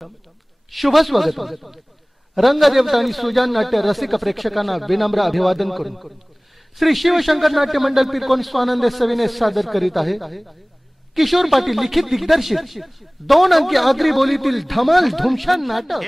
शुभ स्वागत। रंगदेवता आणि सुजान नाट्य रसिक प्रेक्षकांना विनम्र अभिवादन करून श्री शिवशंकर नाट्य मंडळ पिरकोन स्वानंद सविने सादर करीत आहे किशोर पाटील लिखित दिग्दर्शित 2 अंकी आगरी बोलीतील धमाल धुमशान नाटक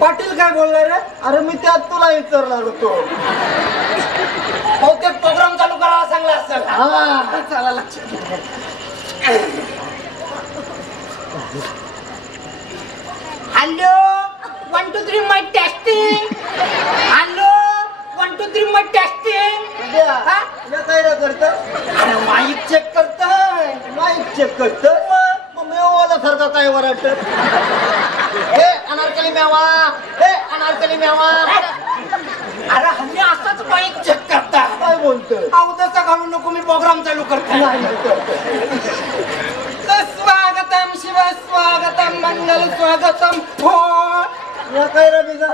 पाटील काय बोलणार रे? अरे मी त्यात तुला विचारणार होतो. बहुतेक प्रोग्राम चालू करायला सांगला असेल. हा चला लक्षात. हॅलो 1 2 3 माय टेस्टिंग. हॅलो 1 2 3 माय टेस्टिंग. हा काय रे करतो? अरे माईक चेक करतोय. माईक चेक करतोय. मग मेवाला सारखा काय वरट? हे अनारकली मेवा. हे अनारकली मेवा. अरे हल्ली असाच माईक चेक करता. काय बोलतोय? अवदसा घालू नको, मी प्रोग्राम चालू करतो. स्वागतम शिव स्वागतम मंगल स्वागतम. हो या काय रे बिजा?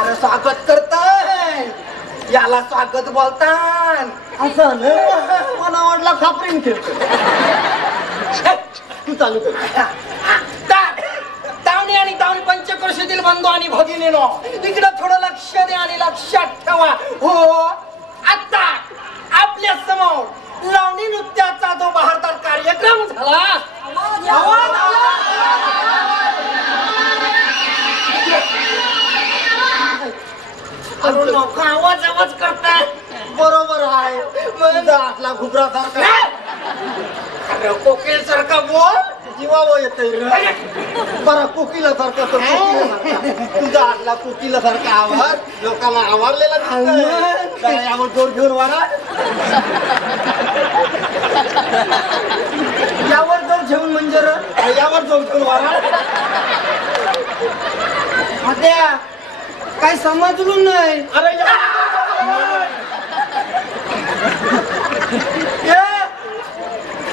अरे स्वागत करताय, याला स्वागत बोलतात. असं ना मला वाटला खापरीन खेळतो. तू चालू कर. तावणी आणि तावणी पंचक्रोशीतील बंधू आणि भगिनीनो, इकडे थोडं लक्ष द्या आणि लक्षात ठेवा. हो आता आपल्या समोर लावणी नृत्याचा जो बहारदार कार्यक्रम झाला. आवाज आवाज करताय. बरोबर आहे. म्हणजे आपला घुबरा सारखा कोकिल सारखा बोल. जीवावर येतोय बरं कोकिला सारखा. तुझा आटला कोकिला सारखा आवाज लोकांना आवडलेला दिसतोय. यावर जोर घेऊन वारा. यावर जोर घेऊन म्हणजे यावर जोर घेऊन वारा. आता काय समजलो नाही. अरे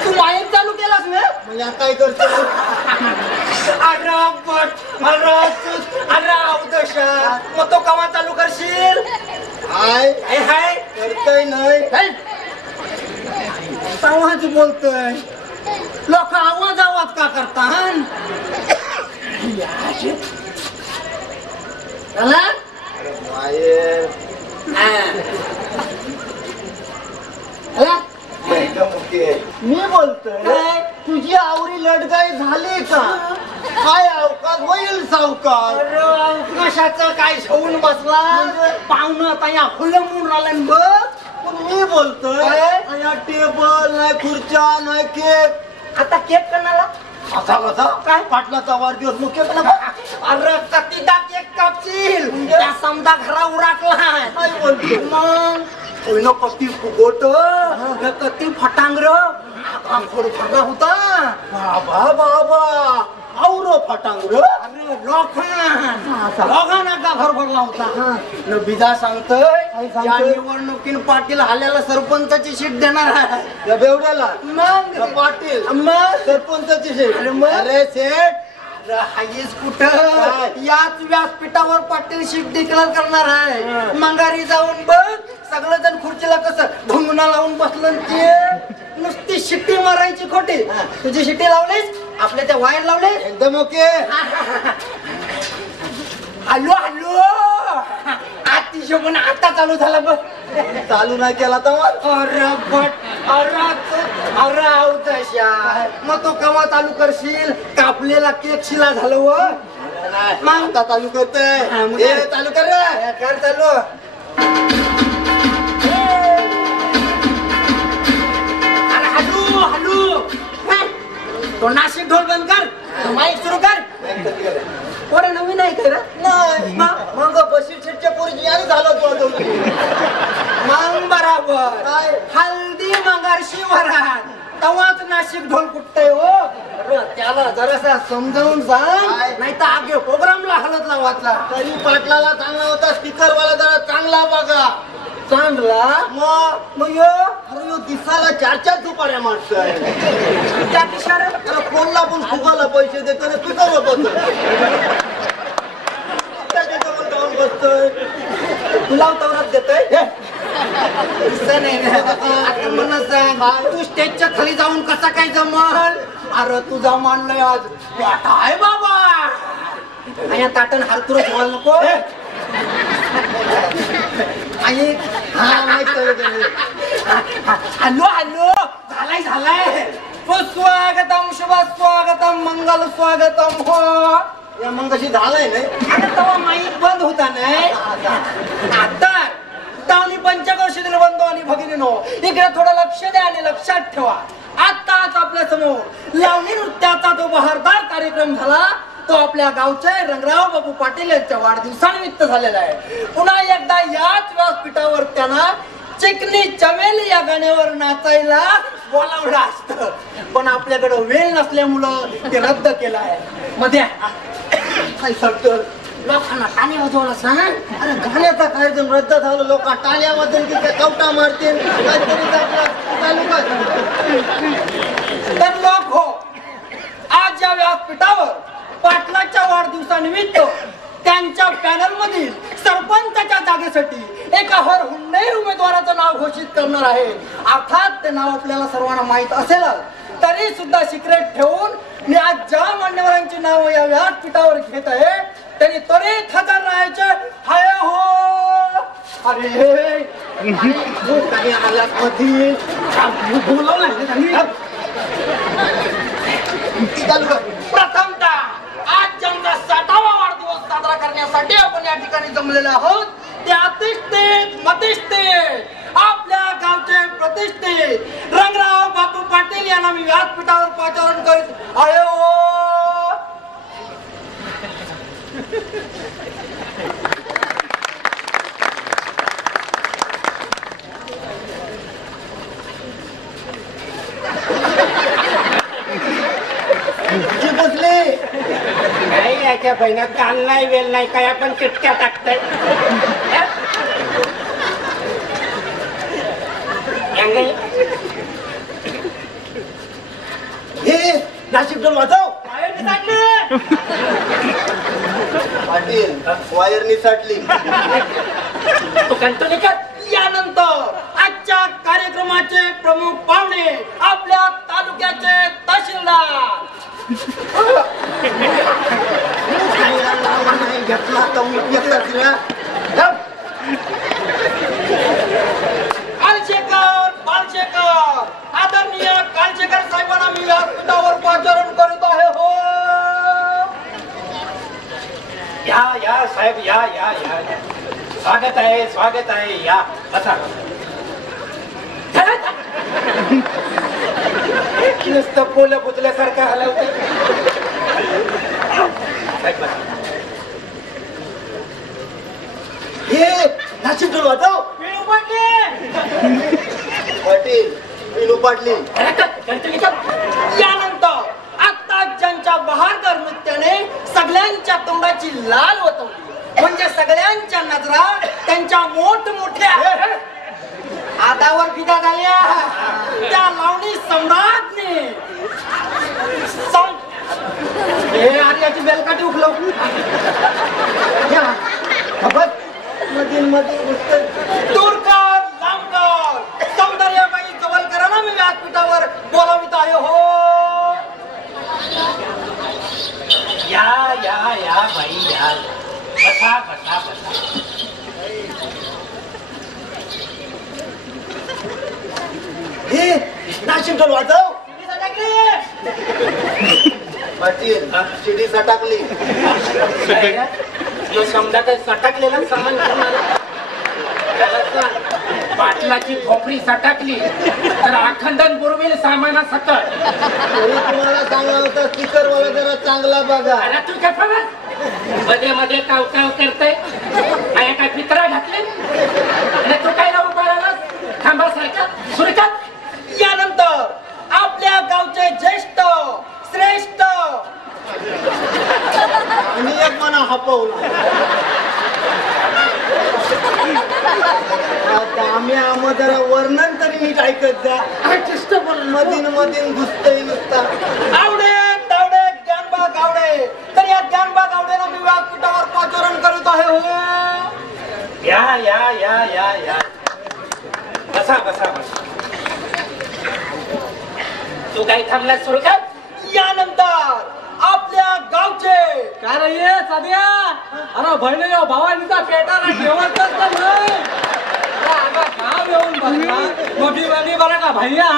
तू माईक चालू केलास ना? म्हणजे काय करतो? मग तो कमा चालू करशील? हाय हाय करतोय नाही. आवाज बोलतोय. लोक आवाज आवाज का करतात? मी बोलतोय तुझी आवरी लढगाई झाली का? काय अवकाश होईल सावकार? अरे अवकाशाचं काय घेऊन बसला पाहुणं आता या हुलमून राहिलं बघ. पण मी बोलतोय काय? या टेबल नाही, खुर्च्या नाही, केक. आता केक करणारा असा कसा काय? पाटलाचा वाढदिवस मुख्य अरे कतीदा केक कापशील त्या समजा घरा उराटला काय बोलतो? मग कोण कती फुगोट कती फटांगर खोड फटा होता. बाबा बाबा आवरो फटांगर. अरे लोकांना का घर भरला होता. न बिजा सांगतोय या निवडणुकीन पाटील हल्ल्याला सरपंचाची सीट देणार आहे. या बेवड्याला मग या पाटील मग सरपंचाची शेत. अरे मग? अरे शेठ हायस कुठं याच व्यासपीठावर पाटील सीट डिक्लेअर करणार आहे. मंगारी जाऊन बघ सगळं जण खुर्चीला कसं ढुंगणा लावून बसलं ते नुसती शिट्टी मारायची खोटी. तुझी शिट्टी लावलीस आपल्या त्या वायर लावले एकदम ओके. हॅलो हॅलो अतिशय पण आता चालू झाला बघ. चालू नाही केला तर अरे बट अरे अवतशा मग तो केव्हा चालू करशील. कापलेला केक शिला झालं व मग आता चालू करतोय. चालू कर रे. कर चालू. अरे हॅलो हॅलो तो नाशिक ढोल बंद कर माईक सुरू कर. पोरे नवीन आहे का रे. नाही मग बशीर शेठच्या पोरीची यादी झालं तू. मग बराबर काय? हल्दी मंगारशी वरात तवाच नाशिक ढोल कुठतय हो. त्याला जरासा समजावून सांग नाही तर आगे प्रोग्रामला हलत लावातला. तरी पाटलाला चांगला होता स्पीकर वाला जरा चांगला बघा. चांगला मग यो अरे यो दिसाला 4-4 दुपाऱ्या माणसं आहे. त्या दिशाला त्याला फोनला पण फुगाला पैसे देतो ना स्पीकर होत जाऊन बसतोय. तुला तवरात देतोय नाही ना. आता म्हणत सांग तू स्टेजच्या खाली जाऊन कसा काय जमल. अरे तुझा मानलंय आज वाटा आहे बाबा. आणि ताटण हारतुर ठेवायला नको. आणि हॅलो हॅलो झालाय स्वागतम शुभ स्वागतम मंगल स्वागतम हो. या मग कशी झालंय नाही. आता तेव्हा माईक बंद होता नाही. आता तावणी पंचकोशीतील बंधू आणि भगिनीनो इकडे थोडं लक्ष द्या आणि लक्षात ठेवा. आताच आपल्या समोर लावणी नृत्याचा जो बहारदार कार्यक्रम झाला तो आपल्या गावचे रंगराव बाबू पाटील यांच्या वाढदिवसानिमित्त झालेला आहे. पुन्हा एकदा याच व्यासपीठावर त्यांना चिकनी चमेली या गाण्यावर नाचायला बोलावलं असतं पण आपल्याकडे वेळ नसल्यामुळं ते रद्द केलं आहे. मध्ये काय सांगतो लोकांना टाणी वाजवलं सांग. अरे गाण्याचा कार्यक्रम रद्द झाला. लोक टाळ्या वाजवून की काय कवटा मारतील काहीतरी चालू तर लोक हो आज या व्यासपीठावर पाटलाच्या वाढदिवसानिमित्त त्यांच्या पॅनल मधील सरपंचाच्या जागेसाठी एका हर हुंडेर उमेदवाराचं नाव घोषित करणार आहे. अर्थात ते नाव आपल्याला सर्वांना माहित असेल तरी सुद्धा सिक्रेट ठेवून मी आज ज्या मान्यवरांची नाव या व्यासपीठावर घेत आहे त्यांनी त्वरित हजर राहायचे. हाय हो अरे काही आला मध्ये बोलवलं चालू कर. प्रथमतः आज ज्यांचा 60वा वाढदिवस साजरा करण्यासाठी आपण या ठिकाणी जमलेलो आहोत ते अतिष्ठित मतिष्ठित आपल्या गावचे प्रतिष्ठित रंगराव बापू पाटील यांना मी व्यासपीठावर पाचारण करीत आहे. बसले नाही याच्या बहिणात काल नाही वेल नाही काय आपण चिटक्या टाकतोय. हे नाशिक ढोल वाजव. पाटील वायर निसटली. तो कंटिन्यू कर. यानंतर आजच्या कार्यक्रमाचे प्रमुख पाहुणे आपल्या तालुक्याचे तहसीलदार घेतला कालशेखर बालशेखर आदरणीय कालशेखर साहेबांना मी व्यासपीठावर पाचारण करीत आहे. हो या साहेब या या या स्वागत आहे या बसा. नुसतं पोलं पुतल्यासारखं हलवते. हे नाशिक ढोल वाजव. पाटील विनू पाटली. यानंतर आता ज्यांच्या बहारदार नृत्याने सगळ्यांच्या तोंडाची लाल वतवली म्हणजे सगळ्यांच्या नजरा त्यांच्या मोठमोठ्या हातावर फिदा झाल्या त्या लावणी सम्राटने हे आर्याची बेलकाठी उठलो. मधील दूरकर लांबकर सौंदर्यबाई जवळकरांना मी व्यासपीठावर बोलावित आहे हो. या या या बाई या बसा बसा बसा. हे नाशिक ढोल वाजव. पाटील शिडी सटाकली. समजा काही सटाकलेला सामान पाटलाची खोपरी सटाकली तर अखंडन बुरवेल सामाना सकट. तरी तुम्हाला सांगला होता स्पीकर वाला जरा चांगला बघा. अरे तू काय फवस मध्ये मध्ये काव काव करतय. काय पित्रा घातले आणि तू काय लावून पळालास खांबासारखा सुरकात. यानंतर आपल्या गावचे ज्येष्ठ श्रेष्ठ आणि एक मना हपवला. आम्ही आम्हा जरा वर्णन तरी नीट ऐकत जा. मधीन घुसतय नुसता. आवडे तावडे ज्ञानबा गावडे तर या ज्ञानबा गावडेला मी व्यासपीठावर पाचारण करत आहे हो. या या या या या बसा बसा बसा. तू काही थांबला सुरू कर. यानंतर आपल्या गावचे काय रे ये सध्या अरे बहिणी भावानीचा पेटाला ठेवतच का नाही. गाव येऊन बसला मोठी बनी बरं का भैया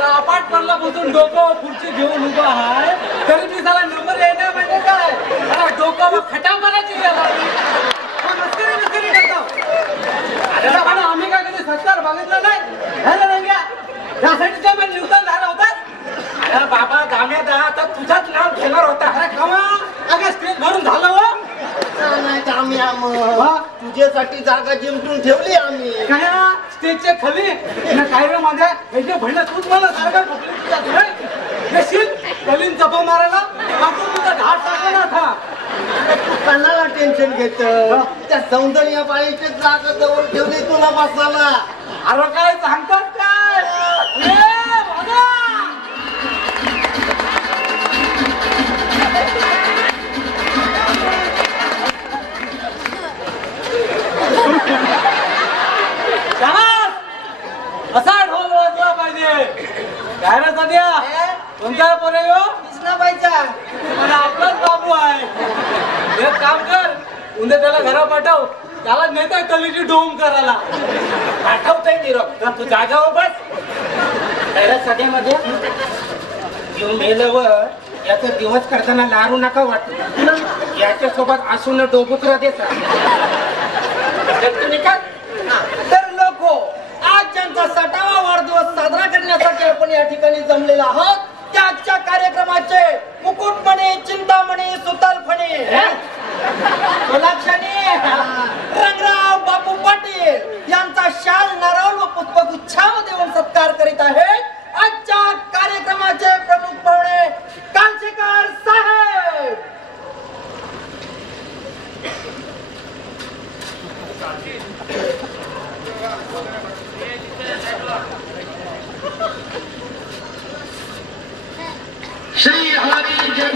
रापाट पडला बसून डोकं खुर्ची घेऊन उभा आहे तरी मी त्याला नंबर येणार म्हणजे काय. अरे डोकं खटा मारायची आम्ही काय कधी सत्तर बघितलं नाही. त्यासाठी पण नुकसान झालं होतं. अरे बाबा दाम्यादा आता तुझाच नाव घेणार होता. अरे कमा अगं स्टेज भरून झालं हो. तुझ्यासाठी जागा जिंकून ठेवली आम्ही. काय स्टेजच्या खाली काय रे माझ्या याच्या भंडा तूच मला सारखा कलीन चपा मारायला आपण तुझा घाट टाकला था. तू कणाला टेन्शन घेत. त्या सौंदर्य बाईची जागा जवळ ठेवली तुला बसायला. अरे काय सांगतात काय असा ढोल वाजला पाहिजे. काय रे सध्या कोणत्या पोरे हो. कृष्णाबाईचा मला आपलाच बाबू आहे. एक काम कर उद्या त्याला घरा पाठव. त्याला नेता कलीची डोम करायला पाठवतोय निरोप. तू जागा बस. पहिल्या सध्यामध्ये येऊन मेलव याचा दिवस करताना लारू नका वाटत. याच्या सोबत असून डोबुकरा देता. तर लोक आज ज्यांचा 60वा वाढदिवस साजरा करण्यासाठी आपण या ठिकाणी जमलेलो आहोत त्याच्या कार्यक्रमाचे मुकुटमणी चिंतामणी सुतारफणी रंगराव बापू पाटील यांचा शाल नारळ व पुष्पगुच्छाव देऊन सत्कार करीत आहे. आजच्या कार्यक्रमाचे प्रमुख पाहुणे कांचीकर साहेब. श्री हरी जय.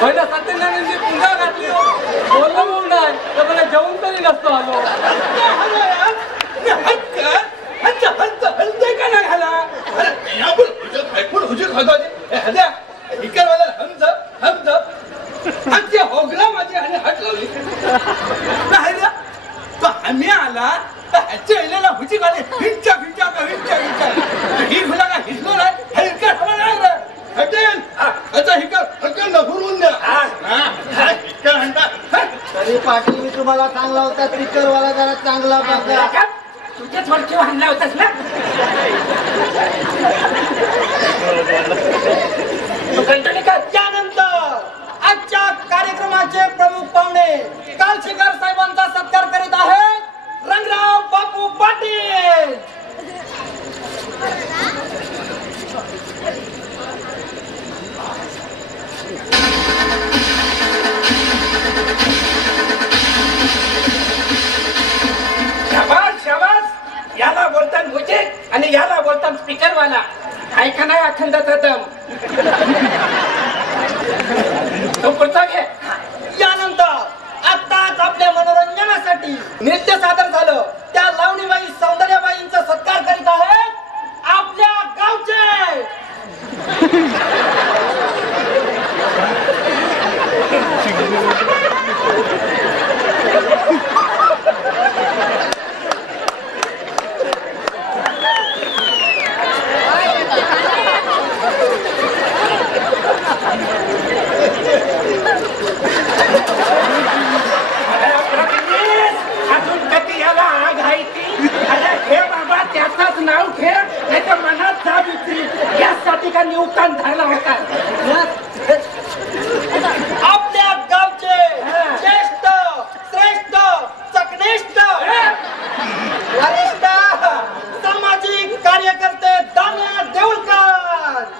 पहिल्या सत्यनारायणची पूजा घातली बोललो म्हणून नाही तर मला जेवण तरी नसतो आलो. हुजूर ती आणि हात लावली नाही रे तो आम्ही आला चेलेला हुची गाले हिंचा हिंचा का हिंचा हिंचा ही फुला का हिसलो नाही हलका हवा नाही रे हटेल अच्छा हिकर हटकन ना घुरून द्या हिकर हंटा तरी पाटील मी तुम्हाला चांगला होता स्पीकर वाला जरा चांगला बघा तुझ्याच वरती हल्ला होतास ना तू कंटाळी का त्यानंतर आजच्या कार्यक्रमाचे प्रमुख पाहुणे कालशेखर साहेबांचा सत्कार करीत आहेत रंगराव बापू पाटील शाबास शाबास याला बोलतात म्युझिक आणि याला बोलतात स्पीकर वाला ऐका नाही अखंडाचा दम तो पुढचा घे यानंतर आत्ताच आपल्या मनोरंजनासाठी नृत्य सादर झालं त्या लावणीबाई सौंदर्यबाईंचा सत्कार करीत आहेत आपल्या गावचे नाव ठेव त्याच्या मनात जाब येते यासाठी का निवकान धरला होता आपल्या गावचे ज्येष्ठ श्रेष्ठ चकनिष्ठ वरिष्ठ सामाजिक कार्यकर्ते दाम्या देऊळकर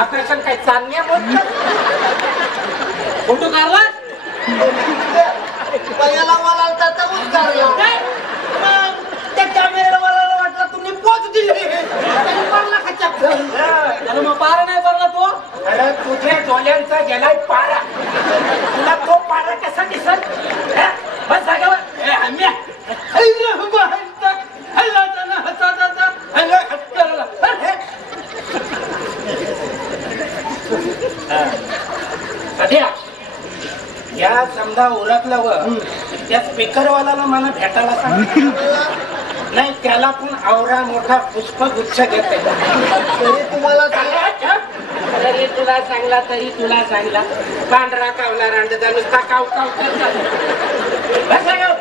ऑपरेशन काय चालण्या फोटो काढला पहिला मला त्याचा उच्चारला त्या कॅमेरा वाटला तुम्ही पोच दिली त्याला मग पारा नाही भरला तो अरे तुझ्या डोल्यांचा गेलाय पारा तुला तो पारा कसा दिसत बस जागेवर या समजा ओळखलं व त्या स्पीकरवाल्याला मला भेटायला सांग नाही त्याला पण आवरा मोठा पुष्पगुच्छ घेते तरी तुम्हाला तरी तुला सांगला पांढरा कावला रांडचा नुसता काव काव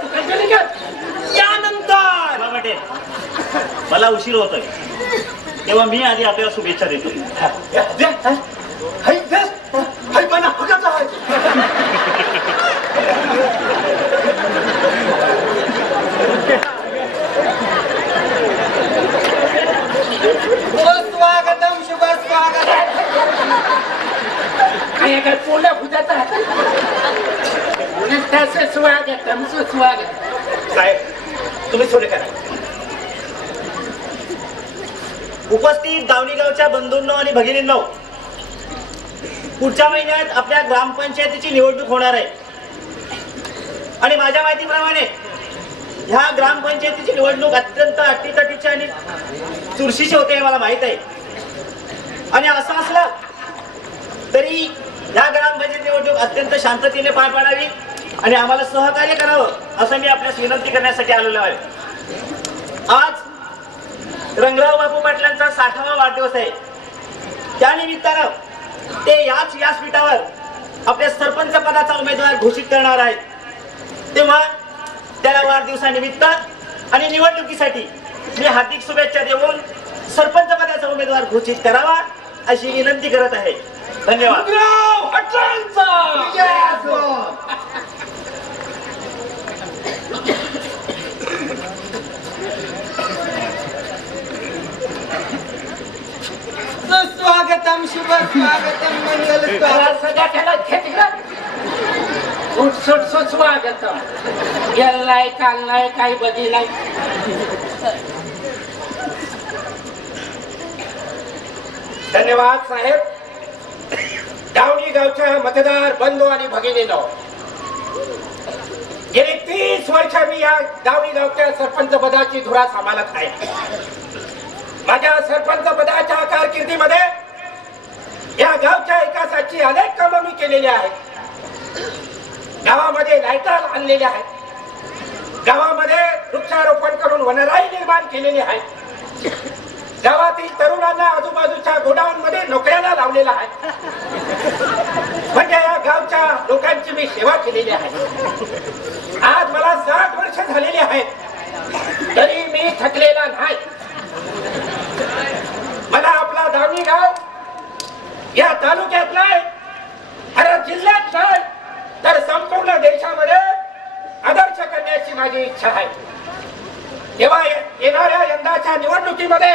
तू कशाला घ्या यानंतर मला उशीर होतोय तेव्हा मी आधी आपल्याला शुभेच्छा देतो स्वागतम शुभ स्वागत काय पोला भुजाचा स्वागतम सुस्वागत साहेब तुम्ही थोडे करा उपस्थित दावणीगावच्या बंधूंनो आणि भगिनींनो पुढच्या महिन्यात आपल्या ग्रामपंचायतीची निवडणूक होणार आहे आणि माझ्या माहितीप्रमाणे ह्या ग्रामपंचायतीची निवडणूक अत्यंत अटीतटीची आणि चुरशीची होते हे मला माहित आहे आणि असं असलं तरी ह्या ग्रामपंचायत निवडणूक अत्यंत शांततेने पार पाडावी आणि आम्हाला सहकार्य करावं असं मी आपल्यास विनंती करण्यासाठी आलेलो आहे. आज रंगराव बापू पाटलांचा 60वा वाढदिवस आहे. त्यानिमित्तानं ते याच व्यासपीठावर आपल्या सरपंच पदाचा उमेदवार घोषित करणार आहेत. तेव्हा त्याला वाढदिवसानिमित्त आणि निवडणुकीसाठी मी हार्दिक शुभेच्छा देऊन सरपंच पदाचा उमेदवार घोषित करावा अशी विनंती करत आहे. धन्यवाद. उमराव हटलांचा विजय असो. सुस्वागतम शुभ स्वागतम मंगल स्वागत गेलाय काललाय काही बदी नाही. धन्यवाद साहेब. दावणी गावच्या मतदार बंधू आणि भगिनींनो, गेली 30 वर्ष मी या दावणी गावच्या सरपंच पदाची धुरा सांभाळत आहे. माझ्या सरपंच पदाच्या कारकिर्दीमध्ये या गावच्या विकासाची अनेक कामं मी केलेली आहेत. गावामध्ये लाईटा आणलेल्या आहेत. गावामध्ये वृक्षारोपण करून वनराई निर्माण केलेली आहे. गावातील तरुणांना आजूबाजूच्या गोडाऊन मध्ये नोकऱ्याला लावलेला आहे. म्हणजे या गावच्या लोकांची मी सेवा केलेली आहे. आज मला 60 वर्ष झालेली आहेत तरी मी थकलेला नाही. मला आपला दावणी गाव या तालुक्यात नाही, अरे जिल्ह्यात नाही तर संपूर्ण देशामध्ये आदर्श करण्याची माझी इच्छा आहे. तेव्हा येणाऱ्या यंदाच्या निवडणुकीमध्ये